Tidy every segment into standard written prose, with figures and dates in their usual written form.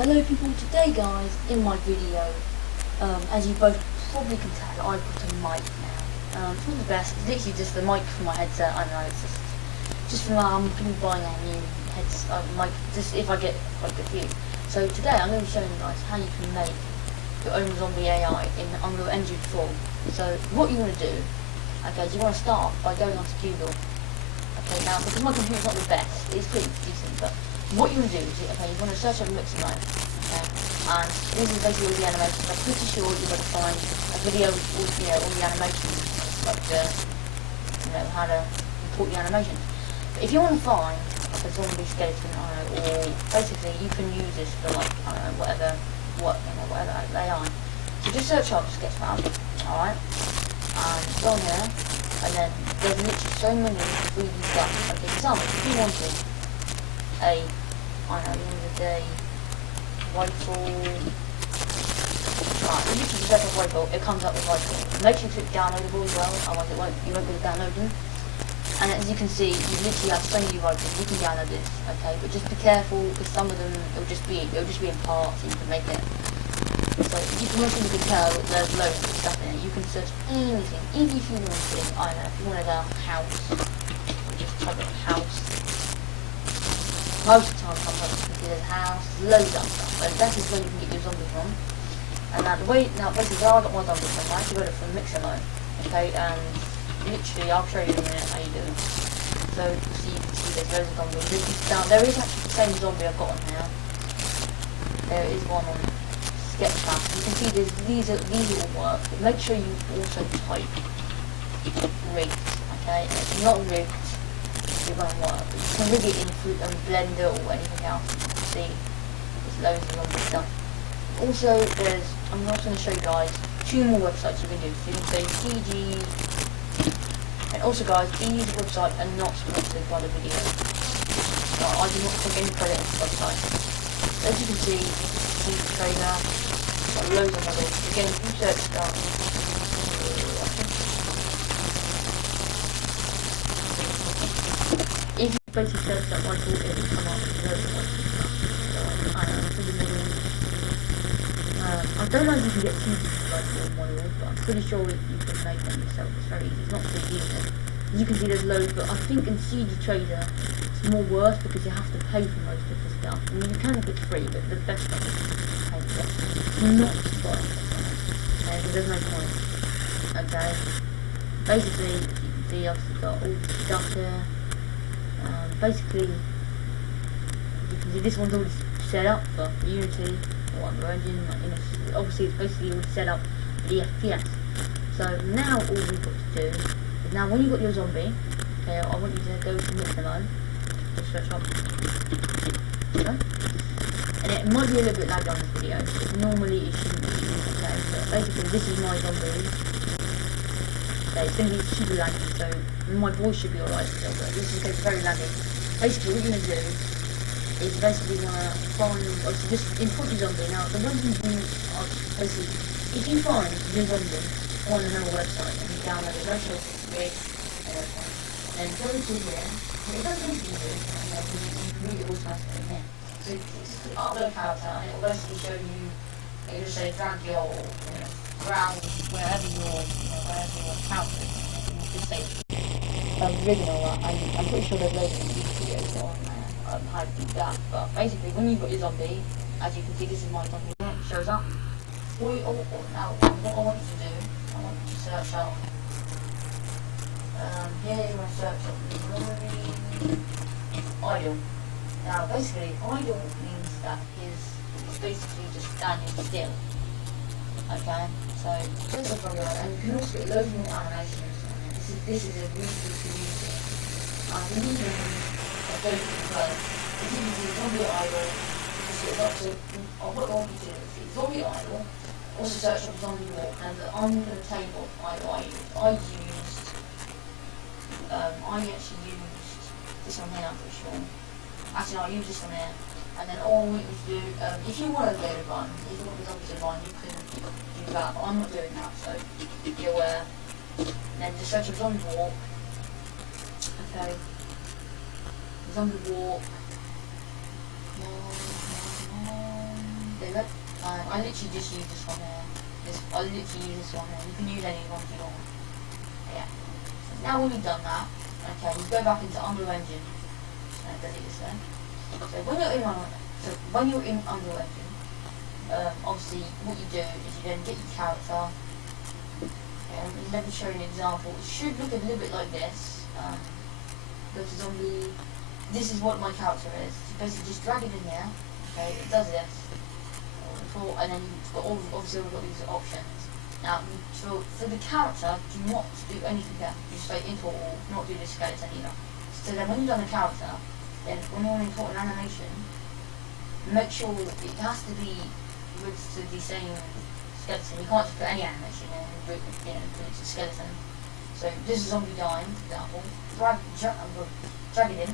Hello people, today guys, in my video, as you both probably can tell, I've got a mic now. It's not the best, it's literally just the mic from my headset. I know, it's just from I'm going to be buying a new headset, mic, just if I get quite a few. So today I'm going to be showing you guys how you can make your own zombie AI in Unreal Engine 4. So what you want to do, okay, is you want to start by going onto Google. Okay, now because my computer's not the best, it's pretty decent, but what you want to do is, okay, you want to search up Mixamo, okay, and this is basically all the animations. I'm pretty sure you're going to find a video with, all the animations, like how to import the animations. But if you want to find like a zombie skeleton, or basically you can use this for like, whatever AI. So just search up Sketchfab, alright, and go on here, and then there's literally so many 3D stuff. Okay, for example, if you wanted rifle. Right, if you just search up rifle, it comes up with rifle. Make sure you click downloadable as well, otherwise you won't be able to download them. And as you can see, you literally have so many rifles. You can download this, okay? But just be careful, because some of them it'll just be in parts, and you can make it. So you can also tell that there's loads of stuff in it. You can search anything, even if you wanted, if you wanted a house, just type in house. Most of the time comes up with a house, loads of stuff, but that is where you can get your zombie from. And basically where I got my zombie from, I actually got it from Mixamo, okay, and literally I'll show you in a minute how you do it. So you can see there's loads of zombies. There is actually the same zombie I've got on here. There is one on Sketchfab. You can see these all work, but make sure you also type rigged, okay, and if it's not rigged, it won't work. You can rig it in Blender or anything else. You can see there's loads of zombie stuff. Also, I'm also going to show you guys 2 more websites you can do. So you can say CG, and also guys, these websites are not sponsored by the video. So I do not take any credit on this website. As you can see, CG Trader, got loads of models. Again, if you search that, if you basically search that rifle, it will come up with loads of rifle stuff. I don't know if you can get CG rifle models, but I'm pretty sure you can make them yourself. It's very easy. It's not too easy. You can see there's loads, but I think in CG Trader it's more worse because you have to pay for most of the stuff. I mean, you can if it's free, but the best stuff is pay for it. It's not worth it, okay, because there's no point. Okay, basically, you can see I've got all the stuff here. Basically, you can see this one's already set up for Unity or Unreal Engine. Obviously, it's basically already set up for the FPS. So now all we've got to do is, now when you've got your zombie, okay, I want you to go to Mixamo, just search up, okay? And it might be a little bit laggy on this video, but normally it shouldn't be, okay? But basically, this is my zombie. Okay, it's going to be super laggy, so my voice should be alright still, but this is going to be very laggy. Basically, what you're going to do is basically want to find, obviously just import your zombie. Now, the one you can basically, if you find your zombie on another website and you download it, don't show rig and everything, then go to here, and it doesn't need to do it, and you can read it automatically in here. So it's the upload character, and it will basically show you, it will say drag your, ground, wherever your character is, and you just say rig and all that, and I'm pretty sure there's loads of YouTube videos on there how to do that, but basically when you've got your zombie, as you can see this is my zombie, it shows up. Now what I want you to do, I want you to search up, here you're going to search up idle. Now basically idle means that it's basically just standing still, okay, so this is probably right, and you can also get loads more animations. This is a really good community. The reason I go to the club is you can do zombie idle, what I want you to do is zombie idle, also search up zombie walk, and I'm going to tell you what I actually used this one here, I'm pretty sure. Actually no, I used this one here, and then all we need to do, if you want to let it run, if you want the zombie to run, you can do that, but I'm not doing that, so be aware. And then just search up zombie walk, okay, zombie walk, come on, do it. I literally just use this one here. I literally use this one here. You can use any one you want. Yeah. So now when you've done that, okay, you go back into Unreal Engine and delete this there. So when you're in Unreal Engine, obviously what you do is you then get your character. Let me show you an example. It should look a little bit like this. Go to zombie. This is what my character is. So basically just drag it in here. Okay, it does this. And then you've got obviously we've got these options. Now for the character, do not do anything here. Just say import all, not do the skeleton either. So then when you've done the character, then when you want to import an animation, make sure it has to be with the same skeleton. You can't just put any animation in and put it to skeleton. So this is zombie dying, for example. Drag it in,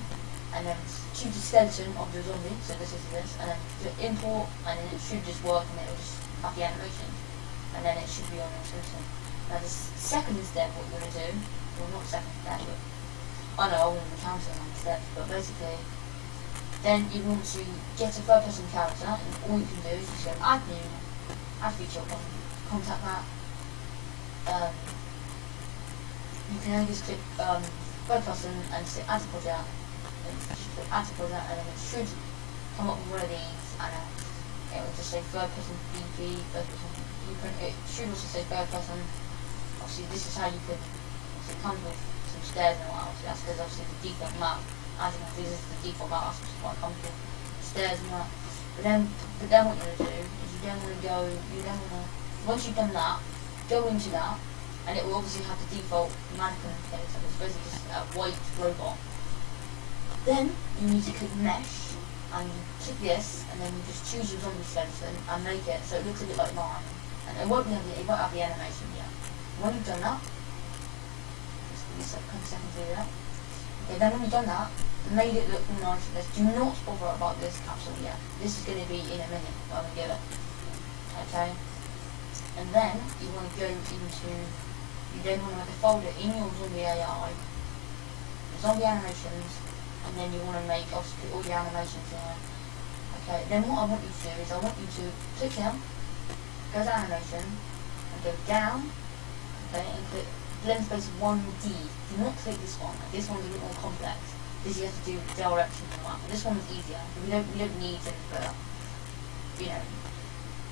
and then choose the skeleton of the zombie. So this is this, and then import, and then it should just work, and it will just have the animation, and then it should be on the skeleton. Now the second step, what you're going to do, well not second step, but I know I want to counter on steps, but basically, then you want to get a third person character, and all you can do is just go add new, add feature, contact that. You can then just click third person and say add to project, and just click add to project, and then it should come up with one of these, and it will just say third person BP, third person. It should also say third person. Obviously, this is how you can. It comes with some stairs and all. So that's because obviously the default map. As you can see, this is the default map. That's quite comfortable. Stairs and that. But then what you're gonna do is you then wanna go. Once you've done that, go into that, and it will obviously have the default mannequin thing. So it's basically just a white robot. Then you need to click mesh, and you click this, and then you just choose your zombie skeleton and make it so it looks a bit like mine. And it won't have the animation yet. When you've done that, just give me a couple seconds to do that. Okay, then when you've done that, made it look nice. Do not bother about this capsule yet. This is going to be in a minute when we get it. Okay. And then you want to go into. You then want to make a folder in your zombie AI, zombie animations, and then you want to make obviously all your animations in there. Okay. Then what I want you to do is I want you to click here. Go to animation and go down, okay, and click blend space 1D. Do not click this one. This one's a bit more complex. This you have to do direction and that. This one's easier. We don't need to put up,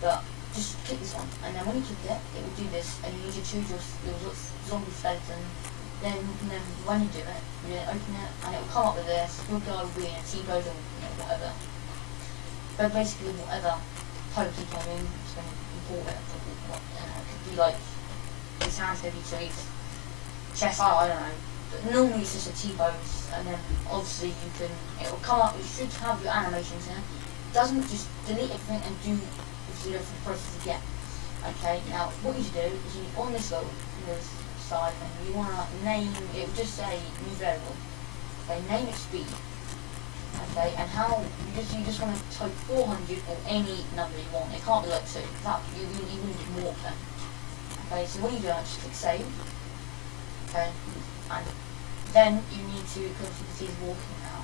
but just click this one, and then when you click it, it will do this, and you need to choose your zombie skeleton. Then when you do it, you open it, and it will come up with this. You'll go with a T-pose or whatever. But basically, whatever Pokey came in, it's going to import it. It could be like his hands could be to his chest. I don't know. But normally it's just a T-pose, and then obviously it will come up. You should have your animations in. It doesn't just delete everything and do the process again. Okay. Now what you should do is on this side, and you want to name. It will just say new variable. Okay. Name it speed. Okay, and how you just want to type 400 or any number you want. It can't be like 2. That you need more then. Okay, so what you do is just click save. Okay, and then you need to because you can see it's walking now.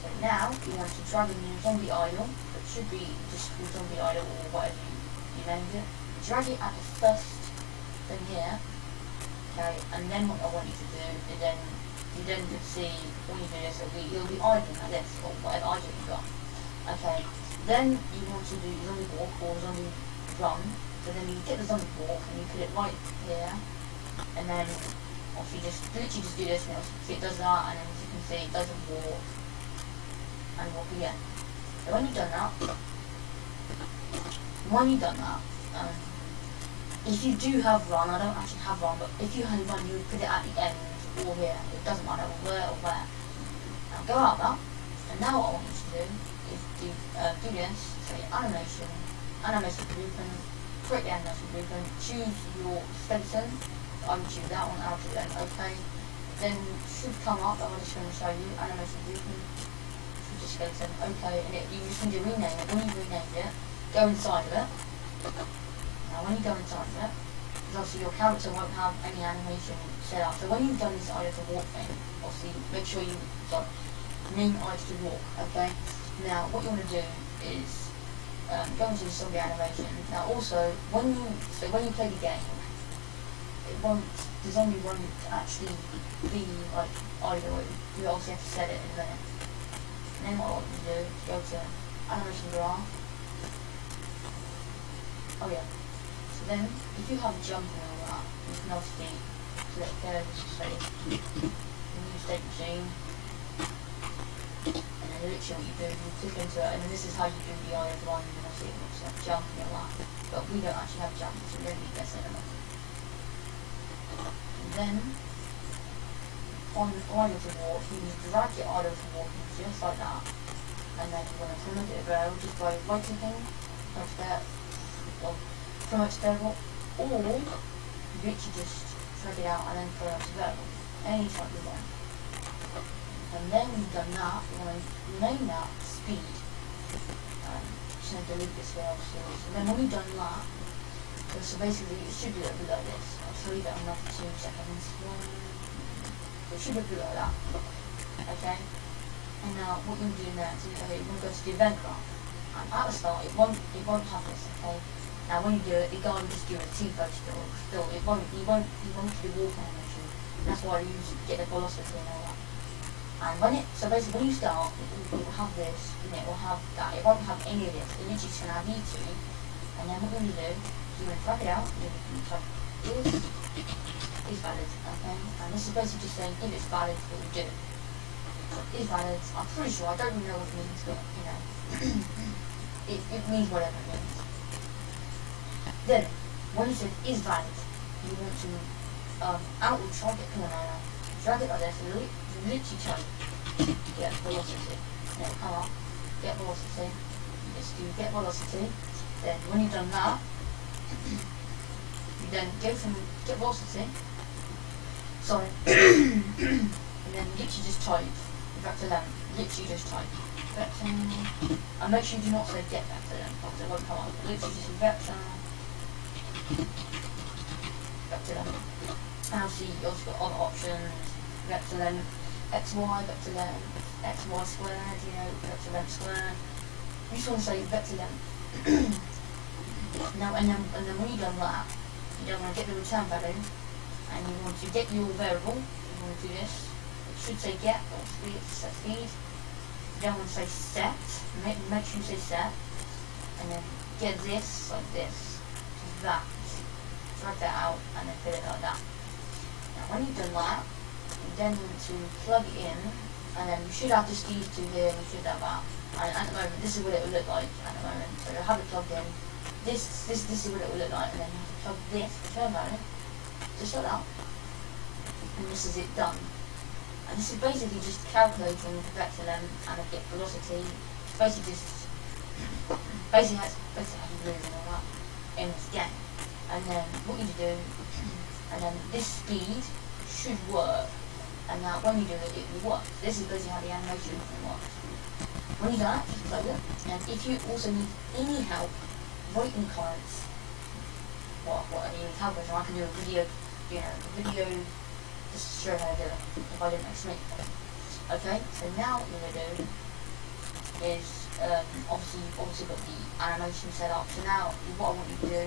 So now you want to drag in your zombie idol. It should be just called zombie idol or whatever you named it. Drag it at the first thing here. Okay, and then what I want you to do is then. You then can see when you do this, it'll be idling like this, or whatever idle you've got. Okay, then you want to do zombie walk or zombie run. So then you get the zombie walk and you put it right here, and then obviously literally just do this, and see it does that, and then as you can see it doesn't walk and walk again. So when you've done that, if you do have run, I don't actually have run, but if you had run, you would put it at the end. Or here, it doesn't matter where or where. Now go out there, and now what I want you to do is do this, so animation blueprint, create the animation blueprint, choose your skeleton, I would choose that one out of then, okay. Then should come up, I'm just going to show you, animation blueprint, choose the skeleton, okay, and you just need to rename it. When you've renamed it, go inside of it. Now when you go inside of it, because obviously your character won't have any animation set up. So when you've done this idle to walk thing, obviously make sure you name idle to walk, okay? Now what you want to do is go into the zombie animation. Now also, when you play the game, the zombie won't actually be like either way. You obviously have to set it in a minute. And then what you do is go to animation graph. Oh yeah. So then, if you have jump and all that, you can obviously click there, just say new state machine. And then literally what you do, you click into it, and then this is how you do the IF line, and obviously it looks like jump and all that. But we don't actually have jump, so we don't need this anymore. And then, on the idle to walk, you need to drag your idle to walk just like that. And then you're going to promote it as well, just by right clicking, like that, well, promote to variable, or you literally just drag it out and then promote to variable, anytime you want. And then when you've done that, you want to name that speed. Just going to delete this here, obviously. And then when you've done that, so basically it should be a bit like this. I'll show you that in another 2 seconds. It should be a bit like that. Okay? And now what you do next is you're going to go to the event graph. And at the start it won't have this, okay? Now when you do it, the guy will just do a T-photo still. It won't do the walk animation. That's why you get the velocity and all that. And so basically when you start, it will have this, and it will have that. It won't have any of this. It literally just gonna have you two. And then what you're gonna do is you're gonna drag it out, you're gonna type this is valid, okay? And this is basically just saying if it's valid, it will do. Is valid, I'm pretty sure, I don't really know what it means, but you know, it means whatever it means. Then, when it says is valid, you want to outward target corner, drag it like this, and literally type get velocity, and it'll come up, get velocity, you just do get velocity. Then when you've done that, you then go from get velocity, sorry, and then literally just type vector length, literally just type vector, and make sure you do not say get vector length, because it won't come up, literally just vector length. And obviously you also got other options, vector length, xy, vector length, xy squared, you know, vector length squared. You just want to say vector length. Now, and then when you've done that, you then want to get the return value, and you want to get your variable. You want to do this. It should say get, or speed, set speed. You then want to say set. Make sure you say set, and then get this like this, that. Drag that out, and then fill it like that. Now, when you've done that, you then want to plug it in, and then you should have this these two here, and you should have that. And at the moment, this is what it will look like at the moment. So you'll have it plugged in. This is what it will look like, and then you have to plug this return value, just like that. And this is it done. And this is basically just calculating the vector length and the get velocity. It's basically just how you move and all that in this game. And then what you do, and then this speed should work. And now when you do it, it will work. This is basically how the animation works. When you do that, just plug it. And if you also need any help writing comments, what I mean, help us, I can do a video, just to show how to do it, if I didn't explain it. Okay, so now what you're going to do is, obviously you've also got the animation set up, so now what I want you to do,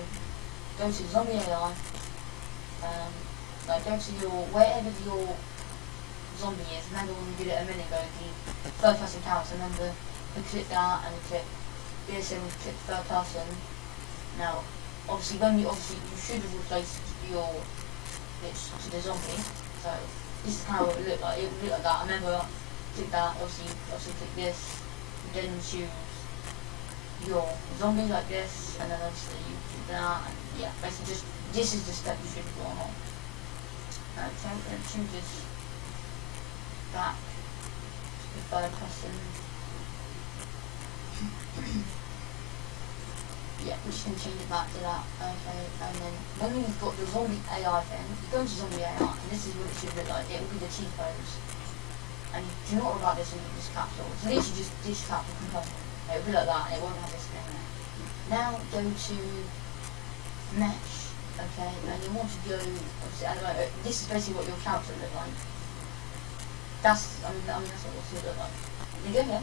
go to Zombie AI, like go to wherever your zombie is. Remember when we did it a minute ago, the third person count, so remember we click that and we click this and we click third person. Now obviously you should have replaced your this to the zombie, so this is kind of what it looked like. It would look like that. Remember, click that, obviously click this, then choose your zombie like this, and then obviously you do that, and yeah, basically just this is the step you should go on. Okay, I'm going to choose this back to the third person. Yeah, we're just going to change it back to that. Okay, and then when you've got the zombie AI thing, you go to zombie AI, and this is what it should look like. It will be the T-pose. And do not write this in this capital. It's literally just this capital component. It will be like that, and it won't have this thing there. Now go to mesh, okay, and you want to go, obviously, this is basically what your character will look like. I mean that's what it will look like. You go here,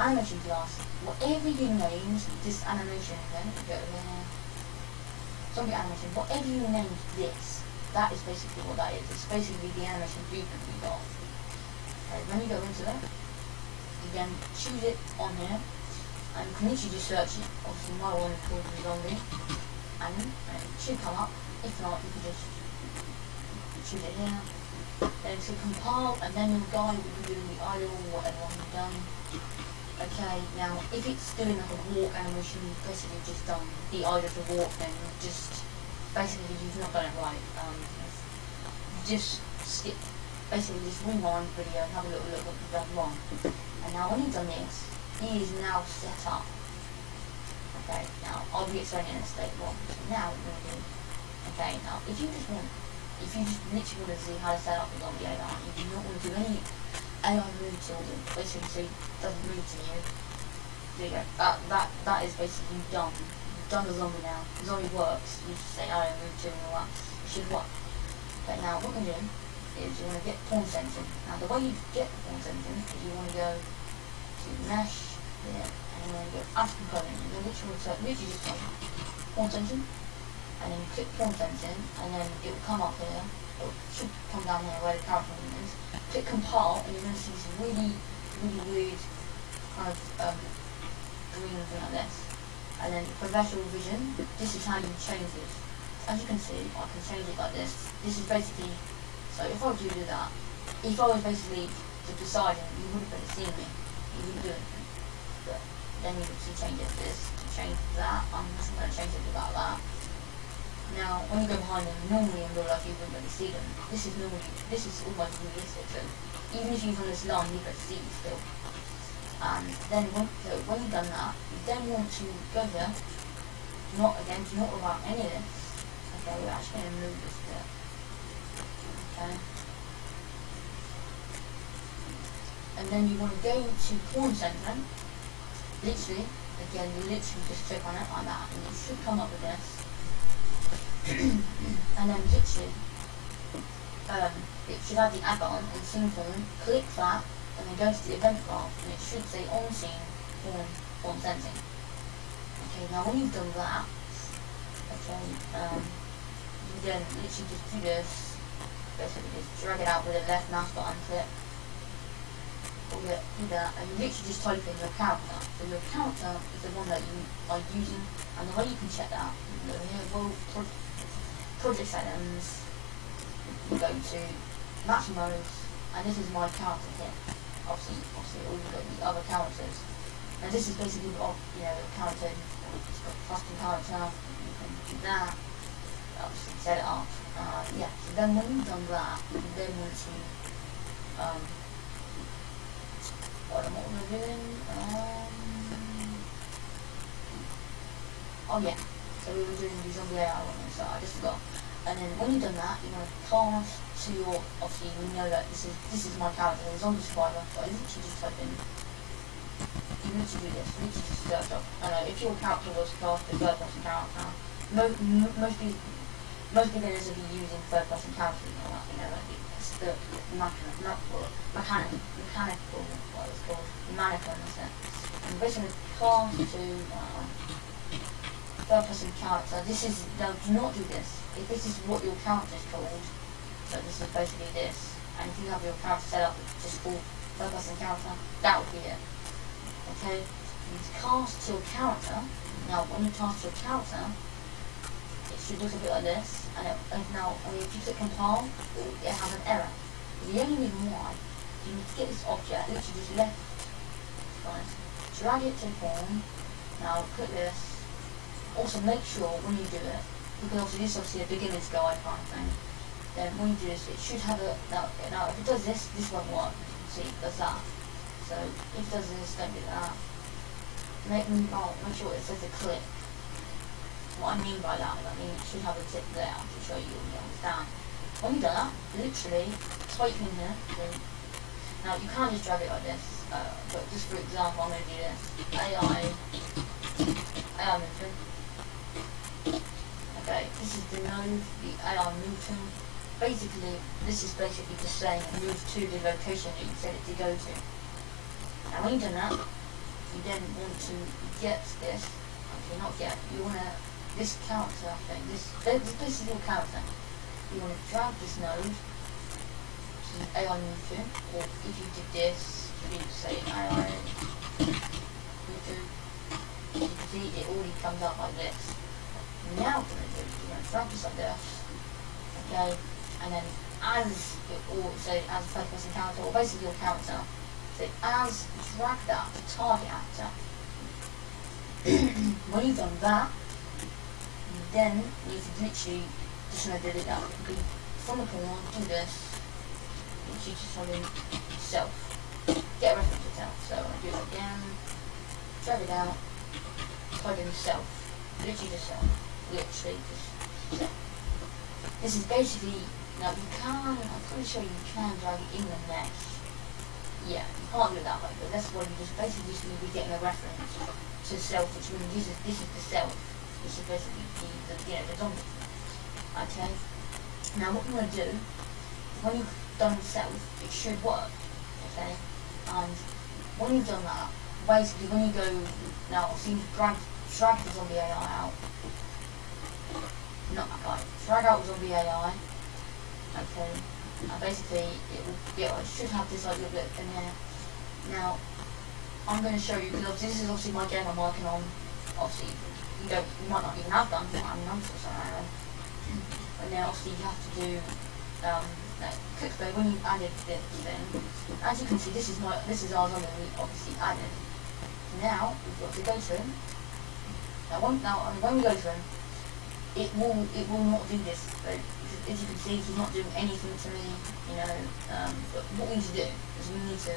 animation class, whatever you named this animation, then go there, zombie animation, whatever you named this, that is basically what that is. It's basically the animation blueprint we got. Okay, when you go into that, you then choose it on here, and you can literally just search it. Obviously my one is called zombie, and it should come up. If not, you can just choose it here, then to compile, and then your guy will be doing the idle, whatever one you've done. Okay, now if it's doing like a walk animation, you've basically just done the idle to walk, then just basically you've not done it right. Just skip, basically just rewind the video and have a little look what you've done wrong. And now when you've done this, he is now set up. Okay, now I'll be explaining this later on. So now what we're going to do, okay, now if you just literally want to see how to set up the zombie AI, you do not want to do any AI move to it, basically so it doesn't move to you. There you go. That is basically done. You've done the zombie now. The zombie works. You just say AI move to and all that. It should work. Okay, now what we're going to do is you want to get pawn sensing. Now the way you get the pawn sensing is you want to go to mesh there, and then go add component, and then literally just type pawn sensing, and then click pawn sensing, and then it will come up here. It should come down here where the character is. Click compile, and you're going to see some really weird kind of green thing like this. And then professional vision, this is how you change this. As you can see, I can change it like this. This is basically, so if I were to do that, if I was basically to decide, you wouldn't really see me. You wouldn't do anything. But then you would see change it to this, change that. I'm just going to change it to about that. Now, when you go behind them, normally in real life you wouldn't really see them. This is almost realistic, so even if you've on this line, you can see it still. And then when you've done that, you then want to go here, do not about any of this. Okay, we're actually going to move this bit. Okay. And then you want to go to pawn center, literally, again, you literally just click on it like that, and it should come up with this. And then literally, it should have the add button in simple, click that, and then go to the event graph, and it should say on scene pawn sensing. Okay, now when you've done that, okay, you then literally just do this, basically just drag it out with a left mouse button click, or do that, and you literally just type in your character. So your character is the one that you are using, and the way you can check that, you go here, project settings, you go to match modes, and this is my character here. Obviously all you've got these other characters. And this is basically what, the character, it's got custom character, you can do that, obviously set it up. Yeah, so then when you've done that, you then want to, what we're doing, oh yeah, so we were doing the zombie AI one, so I just forgot. And then when you've done that, you want to pass to your, obviously we know that this is my character, the zombie survivor, so I literally just type in, you need to do this, you need to just search up. I know, if your character was cast as third person character, most beginners will be using third person characters, like it's the mechanical, what it's called, mannequin, isn't it? And basically cast to third person character. This is, now do not do this. If this is what your character is called, so this is basically this, and if you have your character set up just called third person character, that would be it. Okay? You cast to your character. Now when you cast to your character, it should look a bit like this, and now if you click compile, it has an error. The only reason why, you need to get this object, literally just left, guys, drag it to the pawn. Now click this. Also make sure when you do it, because obviously this is obviously a beginner's guide kind of thing, then when you do this, it should have a, now if it does this won't work, see, it does that. So if it does this, don't do that. Make sure it says a click. What I mean by that is, it should have a tip there to show you what you understand. When you've done that, literally type in here, so, now you can't just drag it like this, but just for example, I'm going to do this, AI movement. Okay, this is the node, the AI movement. Basically, this is basically just saying move to the location that you set it to go to. Now when you've done that, you then want to get this, okay, not get, you want to, this character thing, this is your character. You want to drag this node to AI Newton, or if you did this, you need to say AI Newton, you can see it already comes up like this. Now what we're going to do is we're going to drag this like this, okay, and then as, or say as a third person character, or basically your character, so as drag that to target actor. When you've done that, then you can literally just want to delete that. You can, from the corner, do this, literally just type in self, get a reference to self. So I'm going to do it again, drag it out, type in self, literally just self, literally just self. This is basically, now you can, I'm pretty sure you can drag it in the mesh. Yeah, you can't do it that way, but that's what you just basically just be getting a reference to self, which means this is the self. This is basically the zombie. Okay. Now what you want to do, when you've done self, it should work. Okay. And when you've done that, basically when you go now, see you drag the zombie AI out. Not that guy. Drag out the zombie AI. Okay. And basically it should have this like little bit in here. Now I'm going to show you, because this is obviously my game I'm working on. Obviously you might not even have done, you might have none or something. But now obviously you have to do click play when you've added this thing. As you can see, this is our zombie we obviously added. Now we've got to go to him. When we go to him, it will not do this. So, as you can see, he's not doing anything to me, you know. But what we need to do is we need to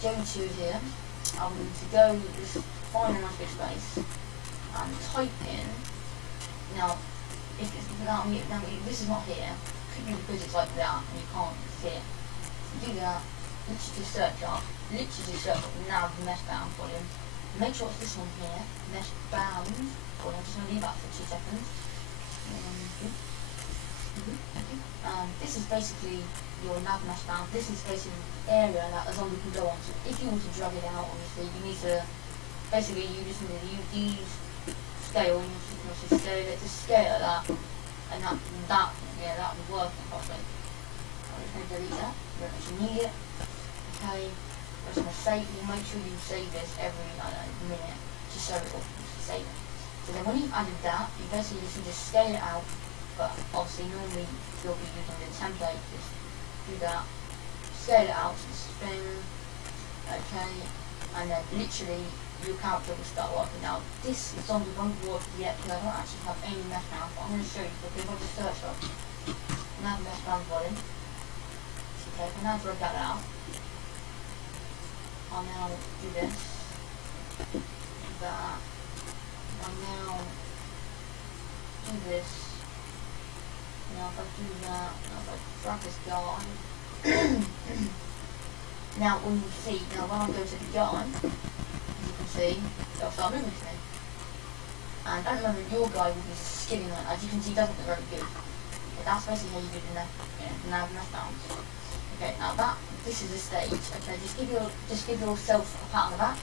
go to here. I need to go just find a nice big space and type in. Now, if it's without me, now this is not here. Could be because it's like that and you can't see it. Do that. Literally just search up. Literally just search up nav mesh bound volume. Make sure it's this one here. Mesh bound volume. I'm just going to leave that for 2 seconds. This is basically your nav mesh bound. This is basically the area that a zombie can go on. So if you want to drag it out, obviously you need to basically you just need to use scale and you can also scale it to scale that, and that would work properly. I'm just going to delete that. You don't actually need it. Okay. I'm just going to save. You make sure you save this every minute just so it will save it. So then when you've added that, you basically just need to scale it out. But obviously normally you'll be using the template, just do that, scale it out to the spin, okay, and then literally your character will start working. Now this zombie won't work yet because I don't actually have any mesh now, but I'm going to show you because I'll just search up nav mesh bound volume. Okay, so now drag that out. I'll now do this, that, I'll now do this. Now if I do that, now if I drag this guy, now when you see, now when I go to the guy, as you can see, it'll start moving to me. And at the moment your guy will be skipping on, as you can see, doesn't look very good. Okay, that's basically how you do the nav mesh bounds. Okay, now this is the stage. Okay, just give yourself a pat on the back.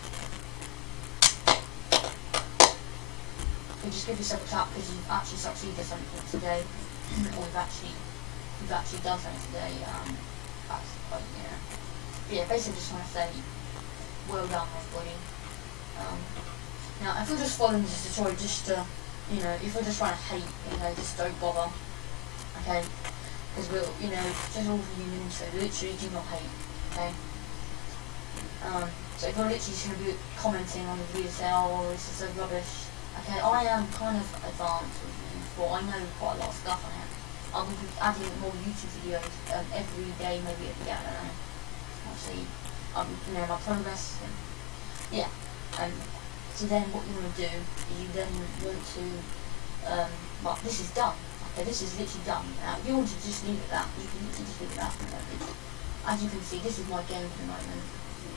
So just give yourself a tap because you've actually succeeded something today. Or you've actually done something today. That's quite, you know. But yeah, basically just want to say, well done everybody. Now if you're just following this tutorial just to, you know, if you're just trying to hate, you know, just don't bother. Okay? Because we'll, you know, just all humans, so literally do not hate. Okay? So if you're literally just going to be commenting on the video saying, oh, this is so rubbish. Okay, I am kind of advanced with you, but I know quite a lot of stuff on it. I will be adding more YouTube videos every day, maybe every day, I don't know. I'll see, you know, my progress. And yeah, so then what you want to do is you then want to, well, this is done. Okay, this is literally done. Now, if you want to just leave it that, you can literally just leave it that. As you can see, this is my game at the moment.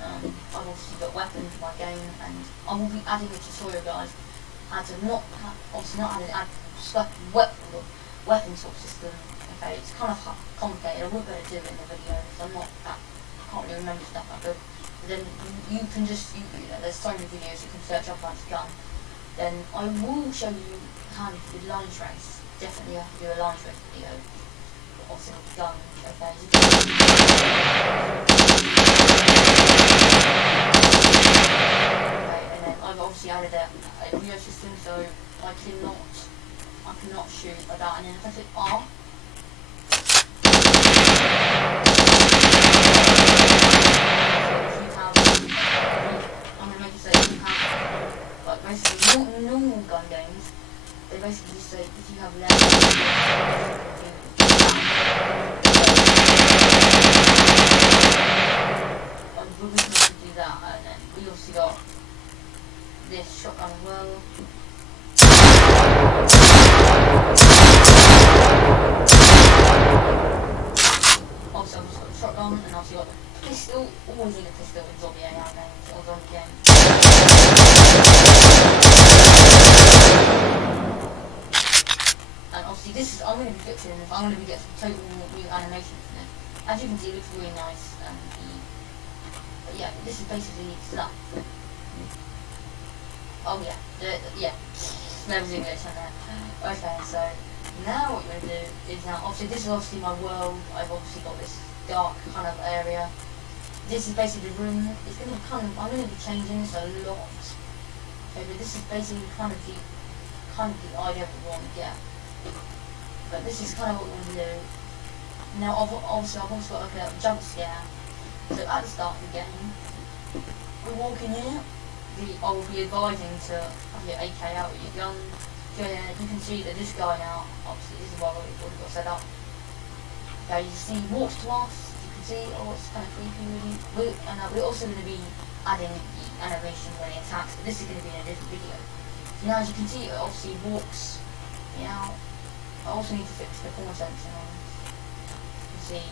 I've obviously got weapons in my game, and I will be adding a tutorial, guys. Obviously not add weapon sort of system. Okay, it's kind of complicated. I won't be able to do it in the video because I can't really remember stuff that good. then you can just, there's so many videos you can search up on gun. Then I will show you how to do launch race. Definitely have to do a launch race video. Obviously with gun, okay. Okay, and then I've obviously added a video system, so I cannot shoot like that. And then if I click R, I'm gonna make it so you have, like, basically normal gun games. They basically say if you have less, we can also do that, and then we also got this shotgun as well. Also, I've just got the shotgun, and also got the pistol. Always need a pistol in zombie AI games or zombie games. And obviously, this is, I'm going to be fixing this. I'm going to be getting some total new animations in it. As you can see, it looks really nice. But yeah, this is basically stuff. Oh yeah, never do this on that. Okay, so now what we're going to do is now, obviously this is obviously my world. I've obviously got this dark kind of area. This is basically the room. It's going to be kind of, I'm going to be changing this a lot. Okay, but this is basically kind of the idea we want to get. But this is kind of what we're going to do. Now obviously I've also got like a jump scare. So at the start of the game, we walk in here. I will be advising to have your AK out with your gun. Yeah, you can see that this guy now, obviously this is what I've already got set up. Okay, you see he walks to us, you can see, oh it's kind of creepy really. And we're also going to be adding the animation when he attacks, but this is going to be in a different video. So now as you can see, it obviously walks me out. I also need to fix the corner sensing on. You can see,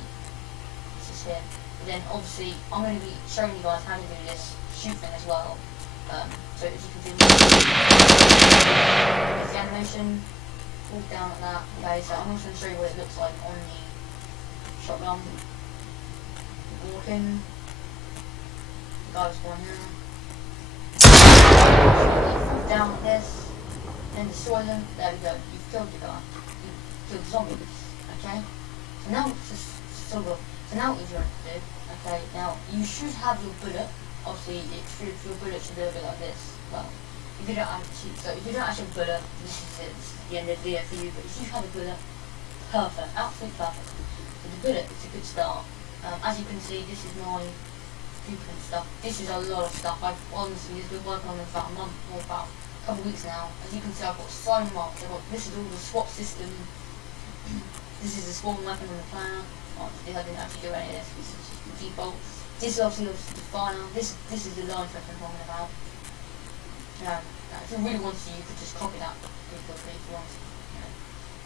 this is here. But then obviously, I'm going to be showing you guys how to do this shoot thing as well. So as you can see, there's the animation, walk down like that. Okay, so I'm also going to show you what it looks like on the shotgun. Walking, the guy was going here. So you down like this, then destroy them. There we go. You've killed the guy. You've killed the zombies. Okay. So now so now what you're going to do. Okay. Now you should have your bullet. Obviously, your bullet should be a bit like this. Well, if you don't actually have a bullet, this is it. This is the end of the video for you. But if you have a bullet, perfect, absolutely perfect. So the bullet is a good start. As you can see, this is my blueprint stuff. This is a lot of stuff. I've honestly been working on it for about a month or about a couple of weeks now. As you can see, I've got so much. This is all the swap system. This is the spawn weapon on the player. Oh, I didn't actually do any of this. This is just the default. This is obviously the fire. This is the launch weapon I'm talking about. If you really want to, you could just copy that pretty quickly if you want to.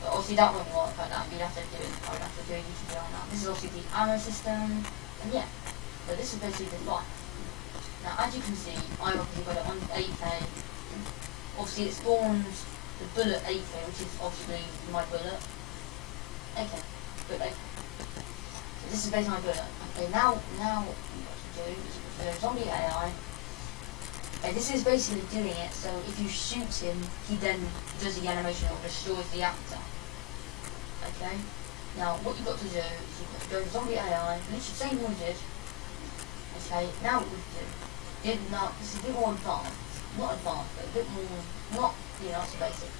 But obviously that won't work like that. You'd have to do it. I would have to do a YouTube video on that. This is obviously the ammo system, and yeah. But this is basically the fire. Now, as you can see, I obviously got it on AK. Obviously, it spawns the bullet AK, which is obviously my bullet. Okay, good AK. So this is basically my bullet. Okay, now what we've got to do is the zombie AI. Okay, this is basically doing it, so if you shoot him, he then does the animation or destroys the actor. Okay, now what you've got to do is you've got to go to zombie AI, literally same one you did. Okay, now what we do, this is a bit more advanced, not advanced, but a bit more, not, so basic.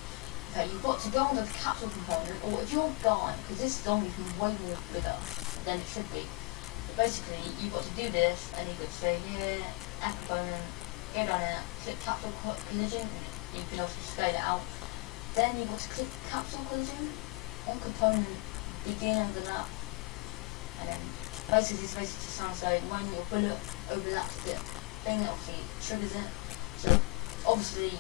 Okay, you've got to go on the capsule component, or if you're a guy, because this zombie is way more bigger than it should be. Basically, you've got to do this, and you've got to say here, add component, go down here, click capsule collision, you can also scale it out. Then you've got to click capsule collision on component, begin under that, and then basically this basically sounds like when your bullet overlaps the thing, it obviously triggers it. So obviously,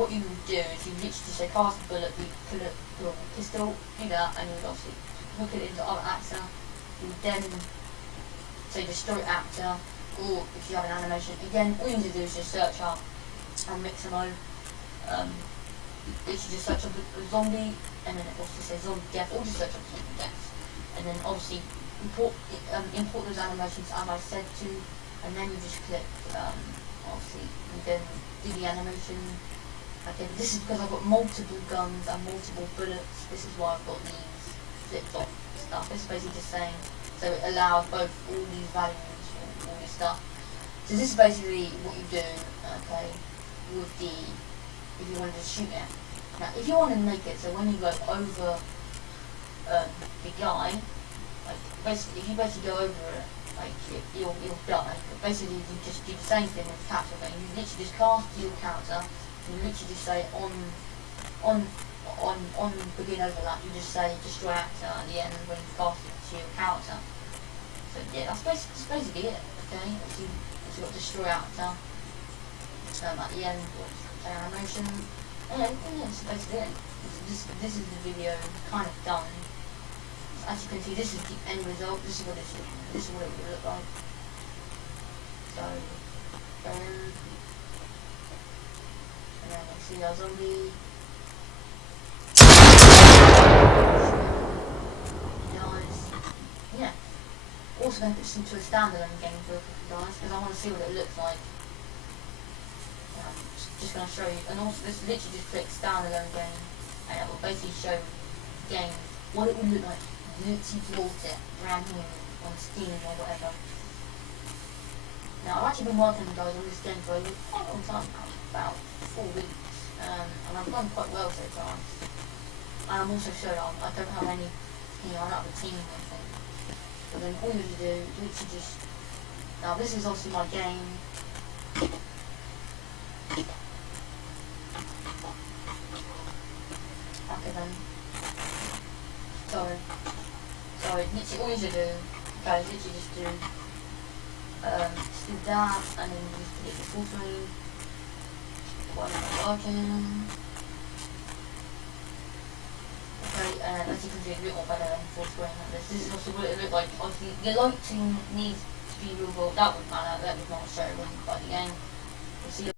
what you would do is you literally say cast the bullet, you put it on a pistol, do that, and you would obviously hook it into other actor. You would then say destroy actor, or if you have an animation, again, all you need to do is just search up and Mixamo. You should just search up a zombie, and then it also says zombie death, or just search up zombie death. And then obviously import those animations as I said to, and then you just click, obviously, you then do the animation. Okay, but this is because I've got multiple guns and multiple bullets. This is why I've got these flip-flop stuff. It's basically just saying, so it allows both all these values, all this stuff. So this is basically what you do, okay, with the, if you want to just shoot it. Now, if you want to make it so when you go over the guy, like, basically, if you basically go over it, like, you'll die. But basically, you just do the same thing with the capture thing. You literally just cast your character. You literally just say on begin overlap. You just say destroy actor at the end when you cast it to your character. So yeah, that's basically it. Okay, so you've got destroy actor at the end with animation. Yeah, that's basically it. This is the video kind of done. As you can see, this is the end result. This is what it would look like. So, and then let's see our zombie. Guys, yeah. Also going to put this into a standalone game for you guys because I want to see what it looks like. Just going to show you, and also this literally just click standalone game, and it will basically show the game what it would look like. Literally bought it brand new on Steam or whatever. Now I've actually been working guys on this game for quite a long time now, about 4 weeks, and I've done quite well so far. And I'm also sure I don't have any, I don't have a team or anything. But then all you have to do is literally just, now this is obviously my game. Okay then. Sorry, literally all you have to do, guys, literally just do that, and then just hit the full screen. Why am I working? Okay, as you can see, it's a bit more better than full screen like this. This is also what it looked like. Obviously, the lighting needs to be real well, that would matter.